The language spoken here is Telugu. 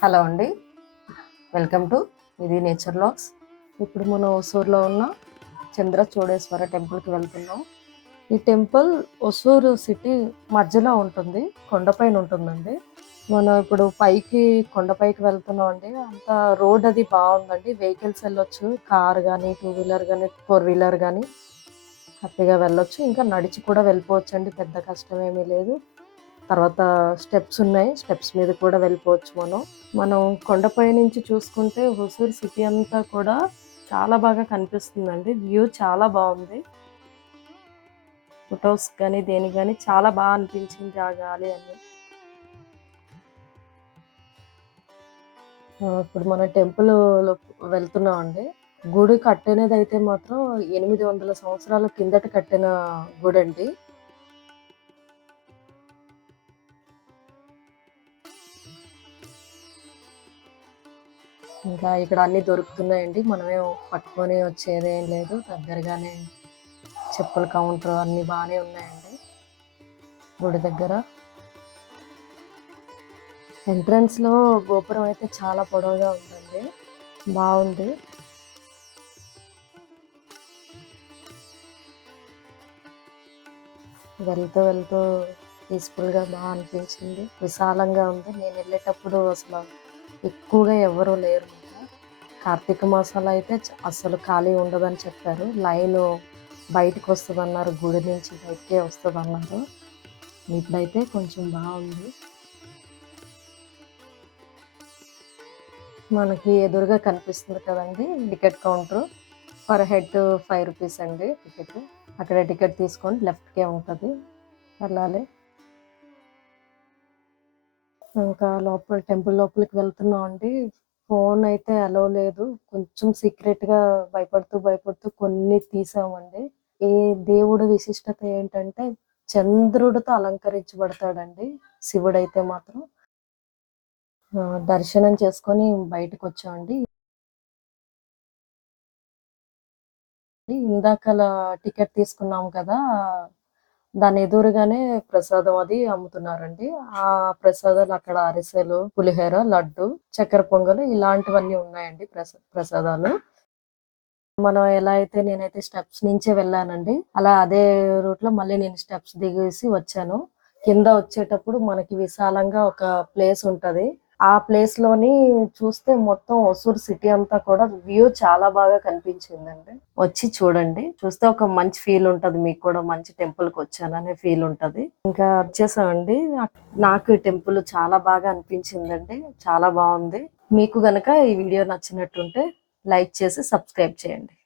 హలో అండి, వెల్కమ్ టు ఇది నేచర్ లాగ్స్. ఇప్పుడు మనం ఒసూరులో ఉన్న చంద్రచూడేశ్వర టెంపుల్కి వెళ్తున్నాం. ఈ టెంపుల్ ఒసూరు సిటీ మధ్యలో ఉంటుంది, కొండపైన ఉంటుందండి. మనం ఇప్పుడు పైకి కొండపైకి వెళ్తున్నాం అండి. అంత రోడ్ అది బాగుందండి, వెహికల్స్ వెళ్ళొచ్చు, కార్ కానీ, 2 వీలర్ కానీ, 4 వీలర్ కానీ హ్యాపీగా వెళ్ళొచ్చు. ఇంకా నడిచి కూడా వెళ్ళిపోవచ్చు అండి, పెద్ద కష్టం ఏమీ లేదు. తర్వాత స్టెప్స్ ఉన్నాయి, స్టెప్స్ మీద కూడా వెళ్ళిపోవచ్చు. మనం కొండపై నుంచి చూసుకుంటే హుసూర్ సిటీ అంతా కూడా చాలా బాగా కనిపిస్తుందండి. వ్యూ చాలా బాగుంది. ఫొటోస్ కానీ దేనికి కానీ చాలా బాగా అనిపించింది ఆ గాలి అని. ఇప్పుడు మన టెంపుల్ వెళ్తున్నాం అండి. గుడి కట్టినది అయితే మాత్రం 800 సంవత్సరాల కిందట కట్టిన గుడి అండి. ఇంకా ఇక్కడ అన్ని దొరుకుతున్నాయండి, మనమే పట్టుకొని వచ్చేదేం లేదు. దగ్గరగానే చెప్పుల కౌంటర్ అన్ని బాగానే ఉన్నాయండి గుడి దగ్గర. ఎంట్రన్స్ లో గోపురం అయితే చాలా పొడవుగా ఉందండి, బాగుంది. వెళ్తూ వెళ్తూ పీస్ఫుల్ గా బాగా అనిపించింది, విశాలంగా ఉంది. నేను వెళ్ళేటప్పుడు అసలు ఎక్కువగా ఎవరు లేరు. కార్తీక మాసంలో అయితే అసలు ఖాళీ ఉండదని చెప్పారు. లైన్ బయటకు వస్తుంది అన్నారు, గుడి నుంచి బయటకే వస్తుంది అన్నారు. ఇప్పుడైతే కొంచెం బాగుంది. మనకి ఎదురుగా కనిపిస్తుంది కదండి ticket counter. Per head 5 rupees అండి టికెట్. అక్కడ టికెట్ తీసుకొని లెఫ్ట్కే ఉంటుంది, వెళ్ళాలి. ఇంకా లోపల టెంపుల్ లోపలికి వెళ్తున్నాం అండి. ఫోన్ అయితే అలో లేదు, కొంచెం సీక్రెట్గా భయపడుతూ భయపడుతూ కొన్ని తీసామండి. ఈ దేవుడు విశిష్టత ఏంటంటే చంద్రుడితో అలంకరించబడతాడండి శివుడైతే మాత్రం. దర్శనం చేసుకొని బయటకు వచ్చామండి. ఇందాకల టికెట్ తీసుకున్నాం కదా, దాని ఎదురుగానే ప్రసాదం అది అమ్ముతున్నారండి. ఆ ప్రసాదాలు అక్కడ అరిసెలు, పులిహోర, లడ్డు, చక్కెర పొంగలు ఇలాంటివన్నీ ఉన్నాయండి ప్రసాదాలు. మనం ఎలా అయితే నేనైతే స్టెప్స్ నుంచే వెళ్ళానండి, అలా అదే రూట్ లో మళ్ళీ నేను స్టెప్స్ దిగేసి వచ్చాను. కింద వచ్చేటప్పుడు మనకి విశాలంగా ఒక ప్లేస్ ఉంటది. ఆ ప్లేస్ లోని చూస్తే మొత్తం ఒసూర్ సిటీ అంతా కూడా వ్యూ చాలా బాగా కనిపించిందండి. వచ్చి చూడండి, చూస్తే ఒక మంచి ఫీల్ ఉంటది, మీకు కూడా మంచి టెంపుల్ కి వచ్చాననే ఫీల్ ఉంటది. ఇంకా వచ్చేసామండి. నాకు ఈ టెంపుల్ చాలా బాగా అనిపించిందండి, చాలా బాగుంది. మీకు గనక ఈ వీడియో నచ్చినట్టుంటే లైక్ చేసి సబ్స్క్రైబ్ చేయండి.